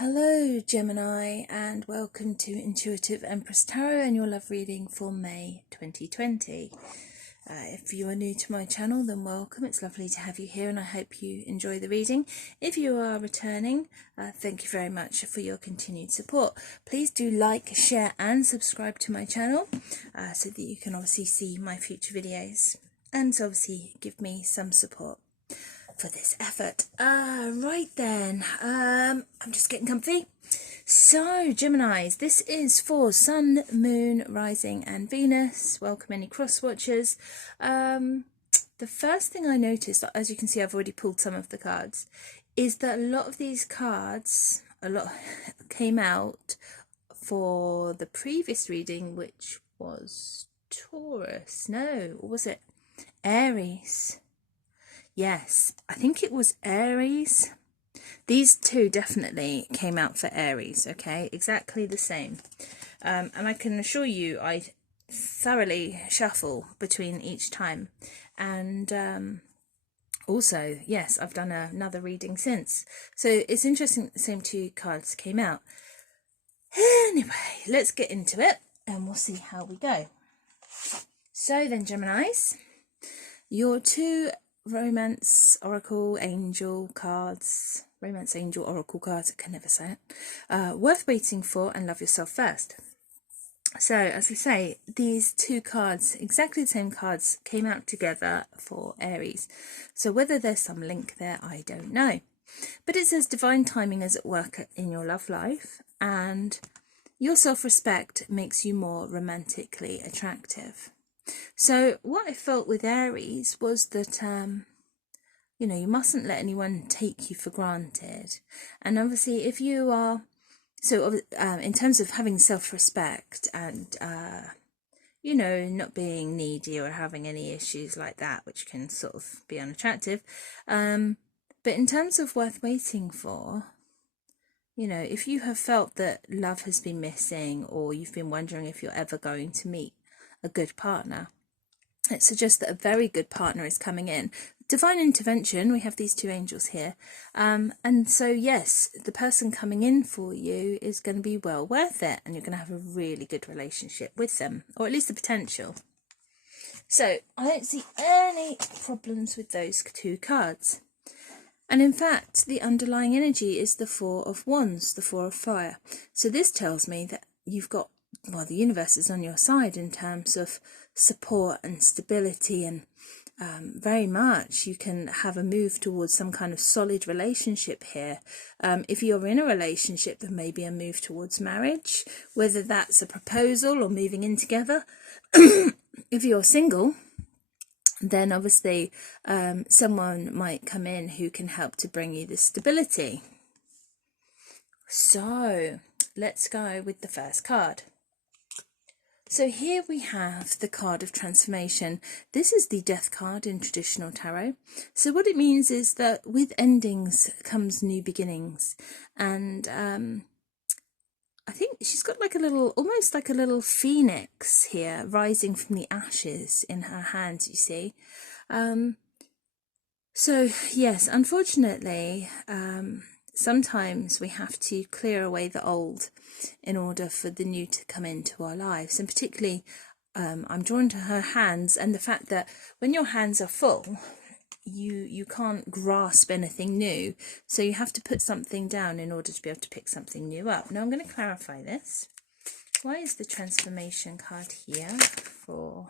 Hello Gemini, and welcome to Intuitive Empress Tarot and your love reading for May 2020. If you are new to my channel, then welcome. It's lovely to have you here and I hope you enjoy the reading. If you are returning, thank you very much for your continued support. Please do like, share and subscribe to my channel so that you can obviously see my future videos and obviously give me some support for this effort. Right then, I'm just getting comfy. So Geminis, this is for Sun, Moon, Rising and Venus. Welcome any cross watchers. The first thing I noticed, as you can see I've already pulled some of the cards, is that a lot of these cards, came out for the previous reading, which was Taurus. No, or was it Aries? Yes, I think it was Aries. These two definitely came out for Aries, okay? Exactly the same. And I can assure you I thoroughly shuffle between each time. And also, yes, I've done another reading since. So it's interesting that the same two cards came out. Anyway, let's get into it and we'll see how we go. So then, Geminis, your two romance oracle angel cards, romance angel oracle cards, I can never say it, worth waiting for and love yourself first. So as I say, these two cards, exactly the same cards, came out together for Aries. So whether there's some link there, I don't know, but it says divine timing is at work in your love life and your self-respect makes you more romantically attractive. So what I felt with Aries was that, you know, you mustn't let anyone take you for granted. And obviously if you are, so in terms of having self-respect and, you know, not being needy or having any issues like that, which can sort of be unattractive. But in terms of worth waiting for, you know, if you have felt that love has been missing or you've been wondering if you're ever going to meet a good partner, it suggests that a very good partner is coming in. Divine intervention, we have these two angels here. And so, yes, the person coming in for you is going to be well worth it and you're going to have a really good relationship with them, or at least the potential. So I don't see any problems with those two cards. And in fact, the underlying energy is the Four of Wands, the Four of Fire. So this tells me that you've got, well, the universe is on your side in terms of support and stability, and very much you can have a move towards some kind of solid relationship here. If you're in a relationship, then maybe a move towards marriage, whether that's a proposal or moving in together. If you're single, then obviously someone might come in who can help to bring you this stability. So let's go with the first card. So here we have the card of transformation. This is the death card in traditional tarot. So what it means is that with endings comes new beginnings. And I think she's got like a little, almost like a little phoenix here rising from the ashes in her hands, you see. So yes, unfortunately, sometimes we have to clear away the old in order for the new to come into our lives. And particularly, I'm drawn to her hands and the fact that when your hands are full, you can't grasp anything new. So you have to put something down in order to be able to pick something new up. Now I'm going to clarify this. Why is the transformation card here for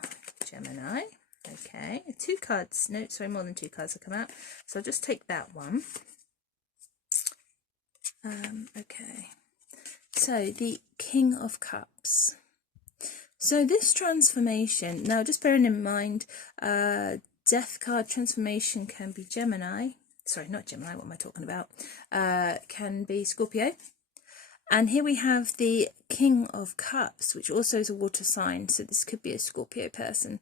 Gemini? Okay, two cards. No, sorry, more than two cards have come out. So I'll just take that one. Okay, so the King of Cups. So this transformation, now just bearing in mind, death card transformation can be Gemini. Sorry, not Gemini, what am I talking about? Can be Scorpio. And here we have the King of Cups, which also is a water sign. So this could be a Scorpio person.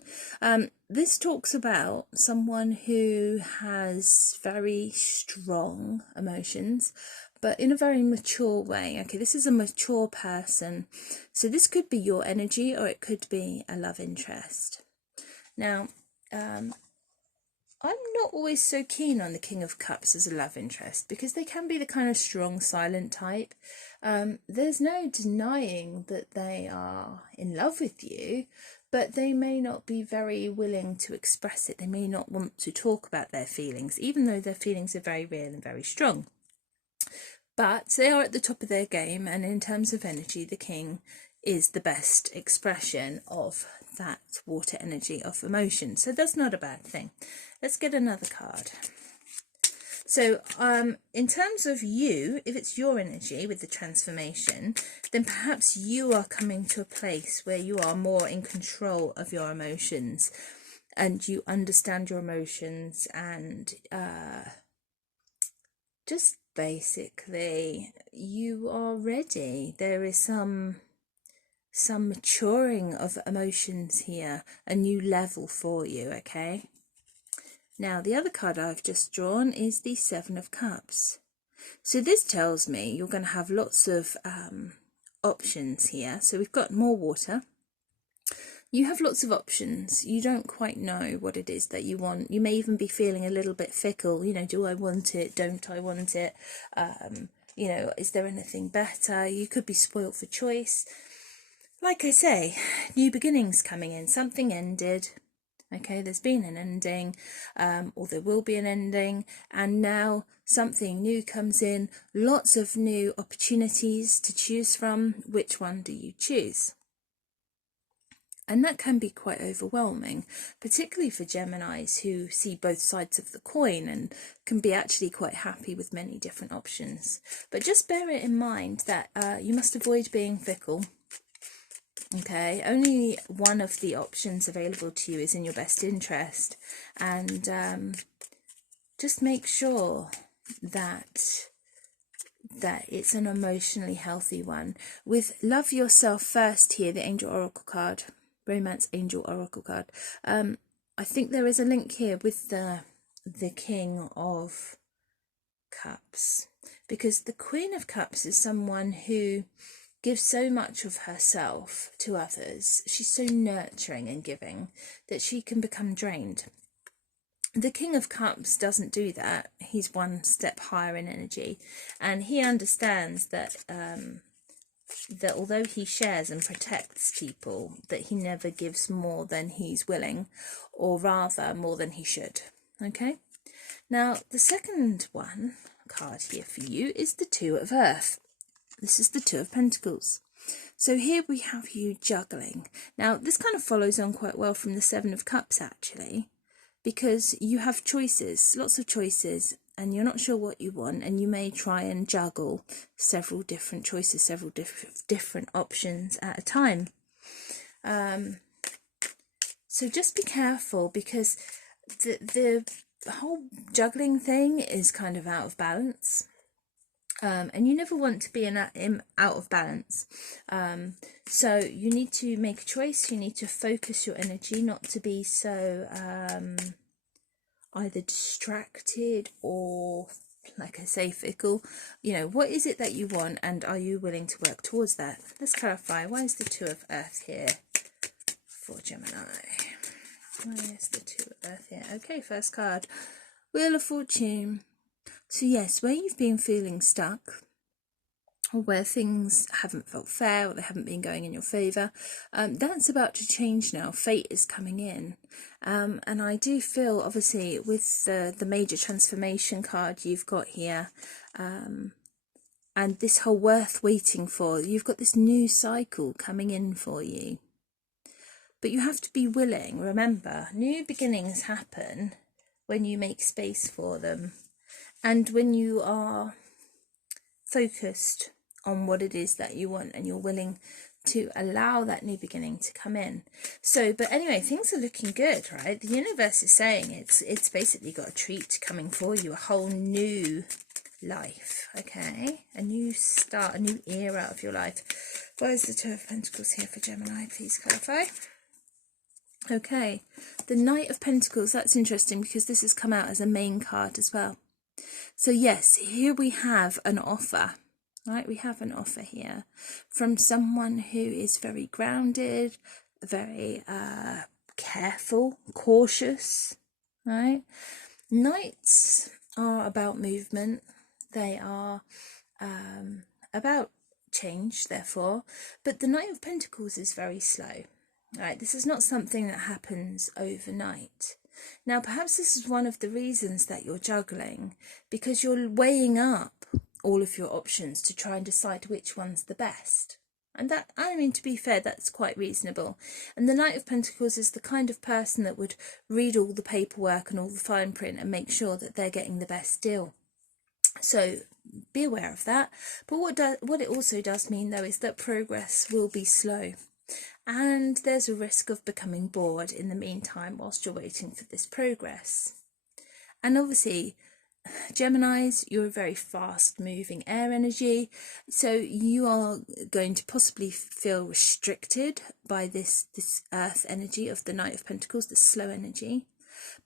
This talks about someone who has very strong emotions, but in a very mature way. Okay, this is a mature person. So this could be your energy or it could be a love interest. Now, I'm not always so keen on the King of Cups as a love interest, because they can be the kind of strong, silent type. There's no denying that they are in love with you, but they may not be very willing to express it. They may not want to talk about their feelings, even though their feelings are very real and very strong. But they are at the top of their game, and in terms of energy, the King is the best expression of that water energy of emotion. So that's not a bad thing. Let's get another card. So in terms of you, if it's your energy with the transformation, then perhaps you are coming to a place where you are more in control of your emotions, and you understand your emotions, and just basically you are ready. There is some maturing of emotions here, a new level for you, okay? Now, the other card I've just drawn is the Seven of Cups. So this tells me you're going to have lots of options here. So we've got more water. You have lots of options. You don't quite know what it is that you want. You may even be feeling a little bit fickle. You know, do I want it? Don't I want it? You know, is there anything better? You could be spoilt for choice. Like I say, new beginnings coming in. Something ended. Okay, there's been an ending, or there will be an ending, and now something new comes in. Lots of new opportunities to choose from. Which one do you choose? And that can be quite overwhelming, particularly for Geminis who see both sides of the coin and can be actually quite happy with many different options. But just bear it in mind that you must avoid being fickle. Okay, only one of the options available to you is in your best interest, and just make sure that it's an emotionally healthy one. With Love Yourself First here, the Angel Oracle card, Romance Angel Oracle card, I think there is a link here with the King of Cups, because the Queen of Cups is someone who gives so much of herself to others. She's so nurturing and giving that she can become drained. The King of Cups doesn't do that. He's one step higher in energy, and he understands that that although he shares and protects people, that he never gives more than he's willing, or rather more than he should. Okay, now the second card here for you is the Two of Earth. This is the Two of Pentacles. So here we have you juggling. Now this kind of follows on quite well from the Seven of Cups actually, because you have choices, lots of choices, and you're not sure what you want, and you may try and juggle several different choices, several different options at a time. So just be careful, because the whole juggling thing is kind of out of balance. And you never want to be out of balance. So you need to make a choice. You need to focus your energy, not to be so either distracted or, like I say, fickle. You know, what is it that you want, and are you willing to work towards that? Let's clarify. Why is the Two of Earth here for Gemini? Why is the Two of Earth here? Okay, first card, Wheel of Fortune. So yes, where you've been feeling stuck, or where things haven't felt fair, or they haven't been going in your favour, that's about to change now. Fate is coming in, and I do feel, obviously, with the major transformation card you've got here, and this whole worth waiting for, you've got this new cycle coming in for you. But you have to be willing. Remember, new beginnings happen when you make space for them, and when you are focused on what it is that you want, and you're willing to allow that new beginning to come in. So, but anyway, things are looking good, right? The universe is saying it's basically got a treat coming for you, a whole new life, okay? A new start, a new era of your life. Why is the Two of Pentacles here for Gemini? Please clarify. Okay, the Knight of Pentacles, that's interesting, because this has come out as a main card as well. So yes, here we have an offer, right? We have an offer here from someone who is very grounded, very careful, cautious, right? Knights are about movement. They are about change, therefore. But the Knight of Pentacles is very slow. Right? This is not something that happens overnight. Now, perhaps this is one of the reasons that you're juggling, because you're weighing up all of your options to try and decide which one's the best. And that, I mean, to be fair, that's quite reasonable. And the Knight of Pentacles is the kind of person that would read all the paperwork and all the fine print and make sure that they're getting the best deal. So be aware of that. But what it also does mean, though, is that progress will be slow. And there's a risk of becoming bored in the meantime whilst you're waiting for this progress. And obviously, Geminis, you're a very fast moving air energy, so you are going to possibly feel restricted by this earth energy of the Knight of Pentacles, the slow energy.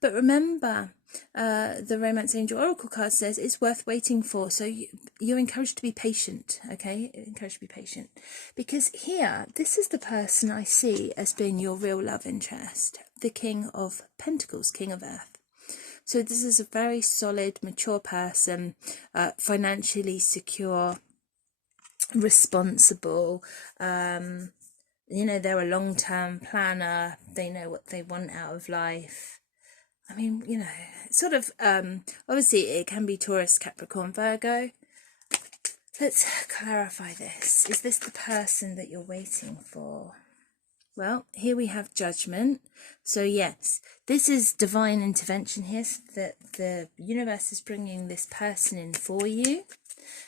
But remember, the Romance Angel Oracle card says it's worth waiting for. So you're encouraged to be patient, okay? Encouraged to be patient. Because here, this is the person I see as being your real love interest. The King of Pentacles, King of Earth. So this is a very solid, mature person, financially secure, responsible. You know, they're a long-term planner. They know what they want out of life. I mean, you know, sort of, obviously it can be Taurus, Capricorn, Virgo. Let's clarify this. Is this the person that you're waiting for? Well, here we have Judgment. So yes, this is divine intervention here, so that the universe is bringing this person in for you.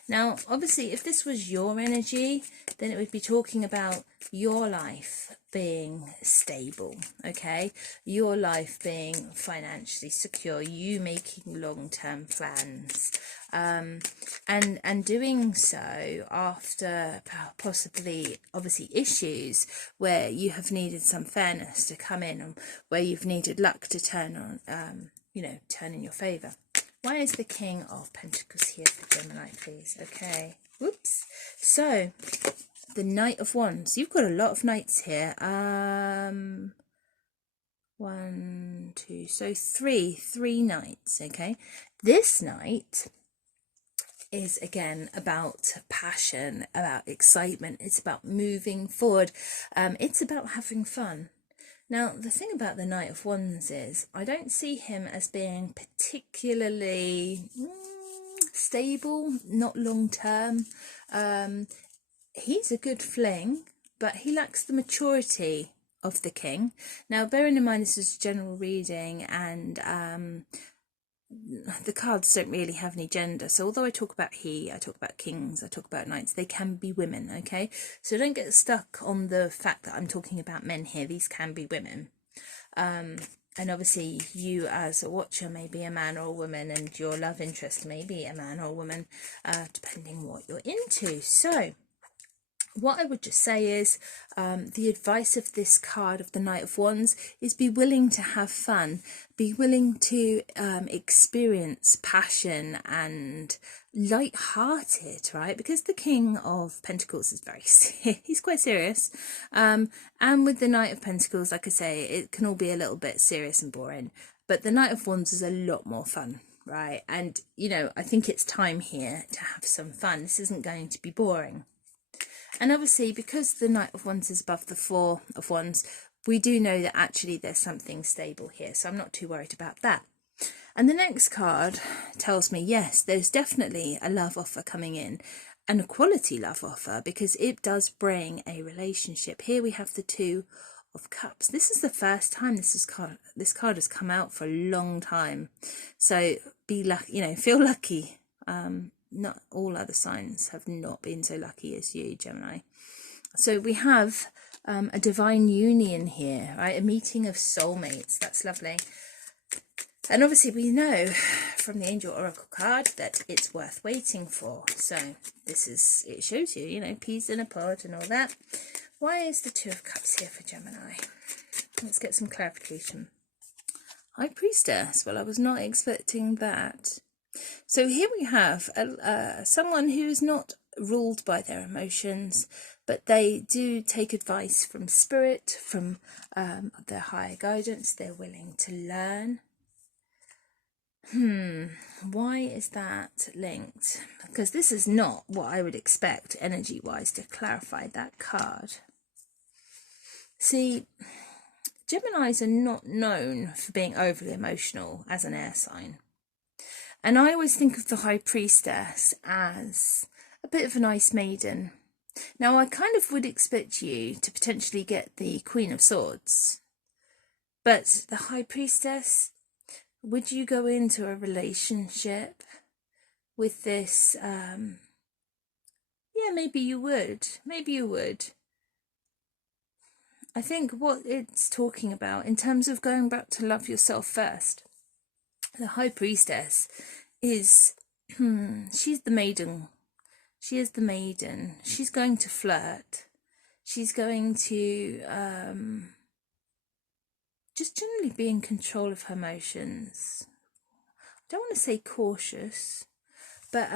Now, obviously, if this was your energy, then it would be talking about your life being stable, okay? Your life being financially secure, you making long-term plans, and doing so after possibly, obviously, issues where you have needed some fairness to come in, and where you've needed luck to turn on, you know, turn in your favour. Why is the King of Pentacles here for Gemini, please? Okay. Whoops. So, the Knight of Wands. You've got a lot of knights here. 1, 2, so three knights, okay? This knight is, again, about passion, about excitement. It's about moving forward. It's about having fun. Now, the thing about the Knight of Wands is I don't see him as being particularly stable, not long-term. He's a good fling, but he lacks the maturity of the King. Now, bearing in mind this is a general reading, and the cards don't really have any gender. So although I talk about I talk about kings, I talk about knights, they can be women, okay? So don't get stuck on the fact that I'm talking about men here. These can be women. And obviously you as a watcher may be a man or a woman, and your love interest may be a man or a woman, depending what you're into. So what I would just say is the advice of this card of the Knight of Wands is be willing to have fun, be willing to experience passion and light-hearted, right? Because the King of Pentacles is he's quite serious. And with the Knight of Pentacles, like I say, it can all be a little bit serious and boring. But the Knight of Wands is a lot more fun, right? And, you know, I think it's time here to have some fun. This isn't going to be boring. And obviously, because the Knight of Wands is above the Four of Wands, we do know that actually there's something stable here. So I'm not too worried about that. And the next card tells me, yes, there's definitely a love offer coming in, and a quality love offer, because it does bring a relationship. Here we have the Two of Cups. This is the first time this card has come out for a long time. So be lucky, you know, feel lucky. Not all other signs have not been so lucky as you, Gemini. So we have a divine union here, right? A meeting of soulmates. That's lovely. And obviously we know from the Angel Oracle card that it's worth waiting for. So it shows you, you know, peas in a pod and all that. Why is the Two of Cups here for Gemini? Let's get some clarification. High Priestess. Well, I was not expecting that. So here we have someone who is not ruled by their emotions, but they do take advice from spirit, from their higher guidance. They're willing to learn. Why is that linked? Because this is not what I would expect energy-wise to clarify that card. See, Geminis are not known for being overly emotional as an air sign. And I always think of the High Priestess as a bit of an ice maiden. Now, I kind of would expect you to potentially get the Queen of Swords. But the High Priestess, would you go into a relationship with this? Yeah, maybe you would. Maybe you would. I think what it's talking about in terms of going back to love yourself first, the High Priestess is, she's the maiden. She is the maiden. She's going to flirt. She's going to just generally be in control of her emotions. I don't want to say cautious, but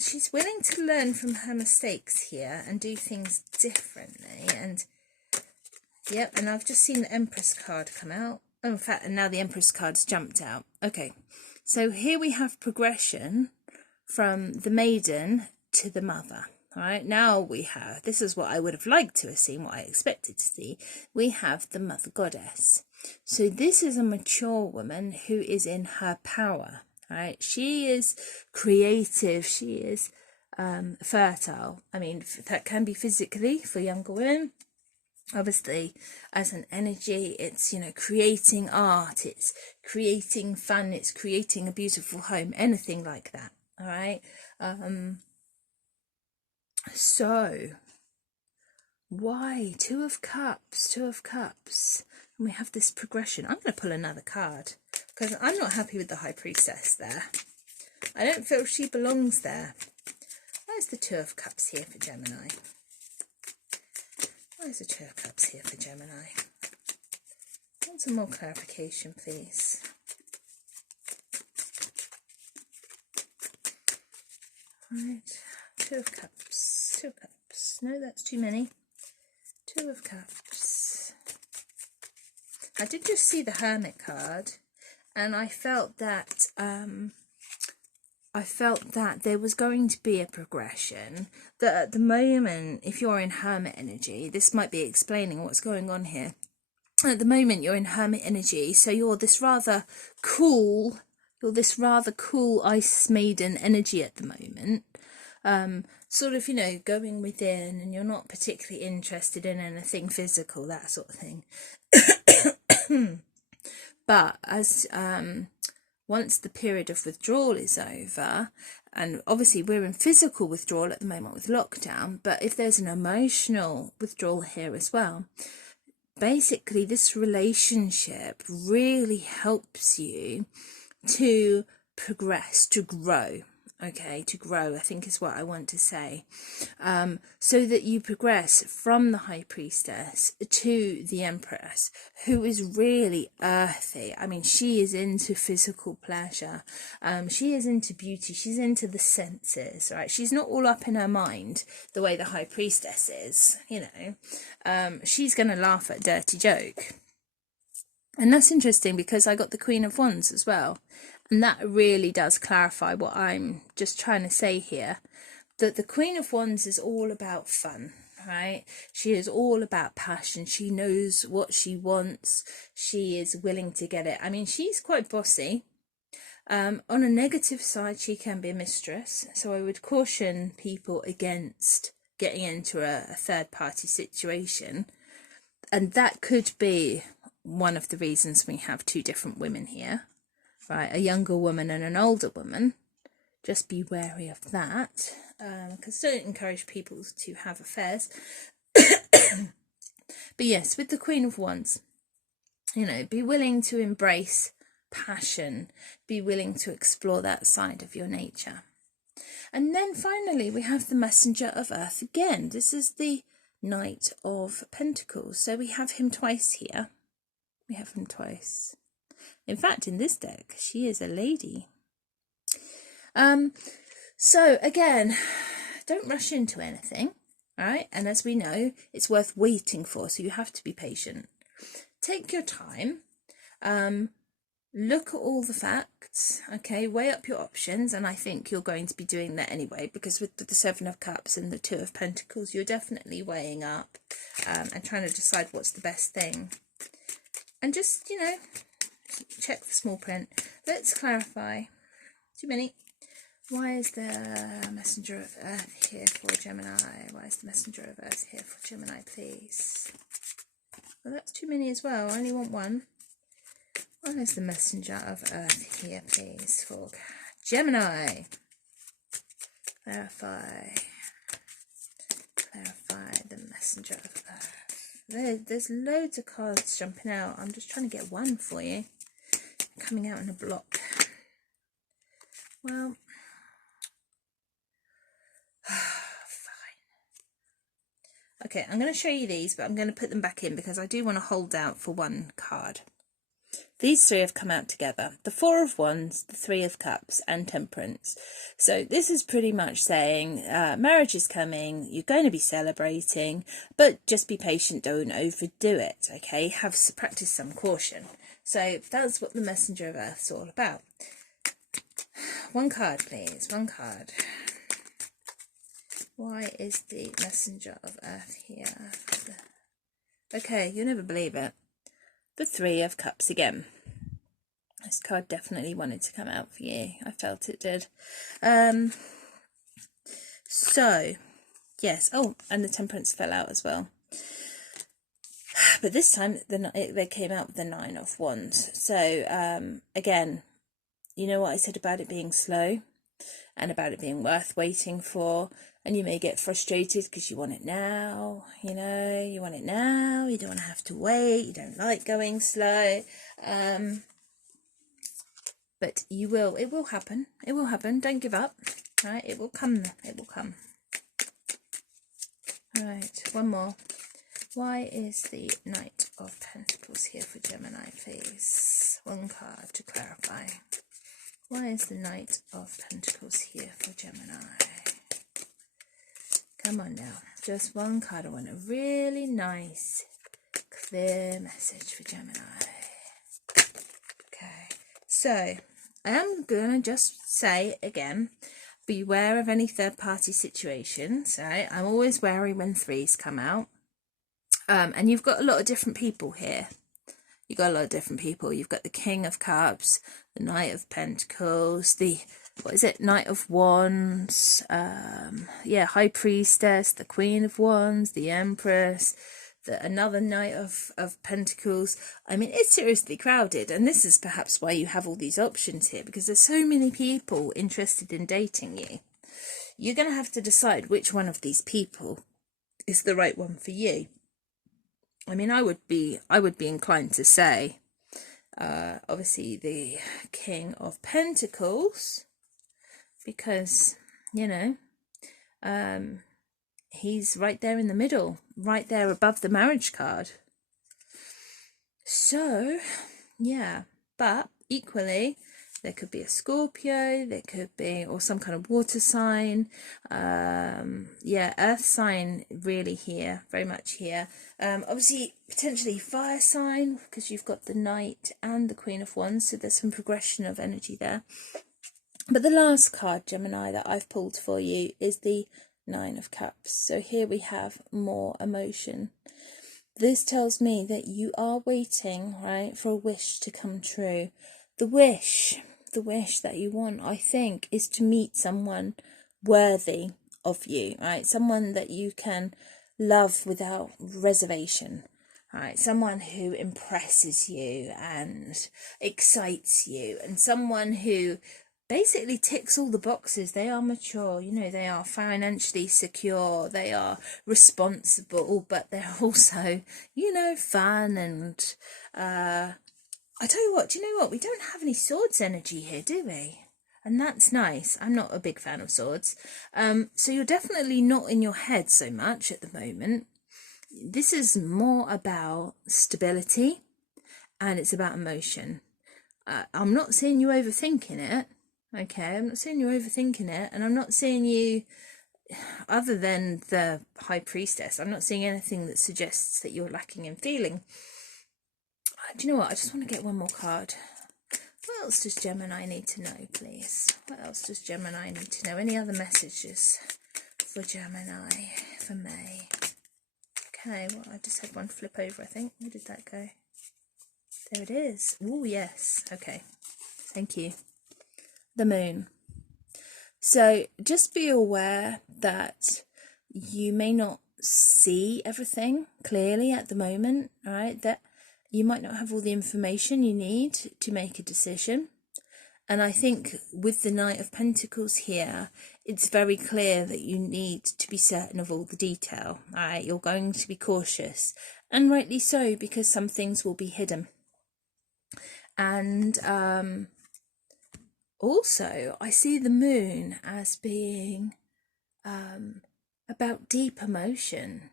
she's willing to learn from her mistakes here and do things differently. And yep, and I've just seen the Empress card come out. Oh, in fact, and now the Empress card's jumped out. Okay, so here we have progression from the maiden to the mother. All right, now we have, this is what I would have liked to have seen, what I expected to see. We have the Mother Goddess. So this is a mature woman who is in her power. All right, she is creative. She is fertile. I mean, that can be physically for younger women. Obviously, as an energy, it's, you know, creating art, it's creating fun, it's creating a beautiful home, anything like that. All right. So why Two of Cups, and we have this progression. I'm going to pull another card because I'm not happy with the High Priestess there. I don't feel she belongs there. Where's the Two of Cups here for Gemini? Where's the Two of Cups here for Gemini? I want some more clarification, please. Right, Two of Cups, Two of Cups. No, that's too many. Two of Cups. I did just see the Hermit card, and I felt that there was going to be a progression. That at the moment, if you're in Hermit energy, this might be explaining what's going on here. At the moment, you're in Hermit energy, so you're this rather cool Ice Maiden energy at the moment. Sort of, you know, going within, and you're not particularly interested in anything physical, that sort of thing. But as once the period of withdrawal is over, and obviously we're in physical withdrawal at the moment with lockdown, but if there's an emotional withdrawal here as well, basically this relationship really helps you to progress, to grow. Okay, to grow, I think is what I want to say. So that you progress from the High Priestess to the Empress, who is really earthy. I mean, she is into physical pleasure. She is into beauty. She's into the senses, right? She's not all up in her mind the way the High Priestess is, you know. She's going to laugh at a dirty joke. And that's interesting because I got the Queen of Wands as well. And that really does clarify what I'm just trying to say here. That the Queen of Wands is all about fun, right? She is all about passion. She knows what she wants. She is willing to get it. I mean, she's quite bossy. On a negative side, she can be a mistress. So I would caution people against getting into a third-party situation. And that could be one of the reasons we have two different women here. Right, a younger woman and an older woman. Just be wary of that, because don't encourage people to have affairs. But yes, with the Queen of Wands, you know, be willing to embrace passion, be willing to explore that side of your nature. And then finally, we have the Messenger of Earth again. This is the Knight of Pentacles. So we have him twice here. We have him twice. In fact, in this deck, she is a lady. So again, don't rush into anything, right? And as we know, it's worth waiting for, so you have to be patient. Take your time. look at all the facts, okay, weigh up your options, and I think you're going to be doing that anyway, because with the Seven of Cups and the Two of Pentacles, you're definitely weighing up and trying to decide what's the best thing. And just, you know, check the small print. Let's clarify. Too many. Why is the Messenger of Earth here for Gemini? Why is the Messenger of Earth here for Gemini, please? Well, that's too many as well. I only want one. Why is the Messenger of Earth here, please, for Gemini? Clarify. Clarify the Messenger of Earth. There's loads of cards jumping out. I'm just trying to get one for you. Coming out in a block. Well, fine. Okay, I'm going to show you these, but I'm going to put them back in because I do want to hold out for one card. These three have come out together. The Four of Wands, the Three of Cups, and Temperance. So this is pretty much saying marriage is coming, you're going to be celebrating, but just be patient, don't overdo it, okay? Practice some caution. So that's what the Messenger of Earth is all about. One card, please. One card. Why is the Messenger of Earth here? Okay, you'll never believe it. The Three of Cups again. This card definitely wanted to come out for you. I felt it did. So, yes. Oh, and the Temperance fell out as well. But this time they came out with the Nine of Wands. So, again, you know what I said about it being slow and about it being worth waiting for. And you may get frustrated because you want it now, you know, you want it now, you don't want to have to wait, you don't like going slow. But you will, it will happen, don't give up, right, it will come, it will come. Right, one more. Why is the Knight of Pentacles here for Gemini, please? One card to clarify. Why is the Knight of Pentacles here for Gemini? Come on now, just one card. I want a really nice, clear message for Gemini. Okay, so I am going to just say again, beware of any third-party situations, right? I'm always wary when threes come out. And you've got a lot of different people here. You've got a lot of different people. You've got the King of Cups, the Knight of Pentacles, the... what is it? Knight of Wands, yeah, High Priestess, the Queen of Wands, the Empress, another Knight of Pentacles. I mean, it's seriously crowded, and this is perhaps why you have all these options here, because there's so many people interested in dating you. You're going to have to decide which one of these people is the right one for you. I mean, I would be inclined to say, obviously, the King of Pentacles, because, you know, he's right there in the middle, right there above the marriage card. So, yeah, but equally, there could be a Scorpio, there could be, or some kind of water sign, yeah, earth sign really here, very much here. Obviously, potentially fire sign, because you've got the Knight and the Queen of Wands, so there's some progression of energy there. But the last card, Gemini, that I've pulled for you is the Nine of Cups. So here we have more emotion. This tells me that you are waiting, right, for a wish to come true. The wish that you want, I think, is to meet someone worthy of you, right? Someone that you can love without reservation, right? Someone who impresses you and excites you, and someone who basically ticks all the boxes. They are mature, you know, they are financially secure, they are responsible, but they're also, you know, fun. And I tell you what, do you know what? We don't have any swords energy here, do we? And that's nice. I'm not a big fan of swords. So you're definitely not in your head so much at the moment. This is more about stability, and it's about emotion. I'm not seeing you overthinking it. Okay, I'm not seeing you overthinking it, and I'm not seeing you, other than the High Priestess, I'm not seeing anything that suggests that you're lacking in feeling. Do you know what? I just want to get one more card. What else does Gemini need to know, please? What else does Gemini need to know? Any other messages for Gemini for May? Okay, well, I just had one flip over, I think. Where did that go? There it is. Oh, yes. Okay. Thank you. The moon. So just be aware that you may not see everything clearly at the moment, all right? That you might not have all the information you need to make a decision. And I think with the Knight of Pentacles here, it's very clear that you need to be certain of all the detail, all right? You're going to be cautious, and rightly so, because some things will be hidden. And also, I see the moon as being about deep emotion.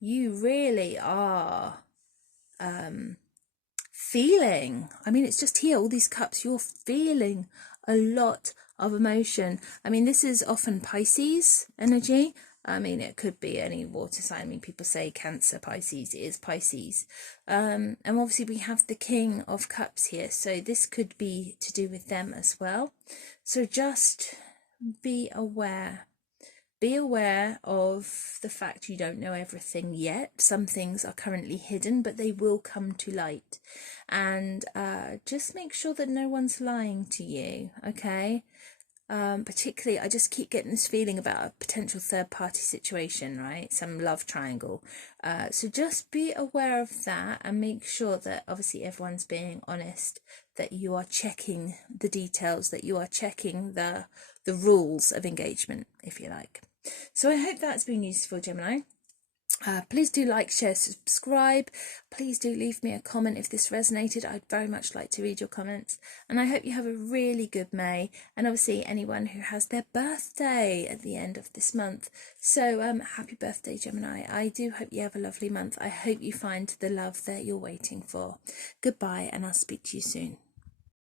You really are feeling, I mean, it's just here, all these cups, you're feeling a lot of emotion. I mean, this is often Pisces energy. I mean, it could be any water sign. I mean, people say Cancer, Pisces, it is Pisces. And obviously we have the King of Cups here, so this could be to do with them as well. So just be aware. Be aware of the fact you don't know everything yet. Some things are currently hidden, but they will come to light. And just make sure that no one's lying to you, okay? Particularly, I just keep getting this feeling about a potential third-party situation, right? Some love triangle. So just be aware of that and make sure that obviously everyone's being honest, that you are checking the details, that you are checking the rules of engagement, if you like. So I hope that's been useful, Gemini. Please do like, share, subscribe. Please do leave me a comment if this resonated. I'd very much like to read your comments. And I hope you have a really good May. And obviously anyone who has their birthday at the end of this month. So happy birthday, Gemini. I do hope you have a lovely month. I hope you find the love that you're waiting for. Goodbye, and I'll speak to you soon.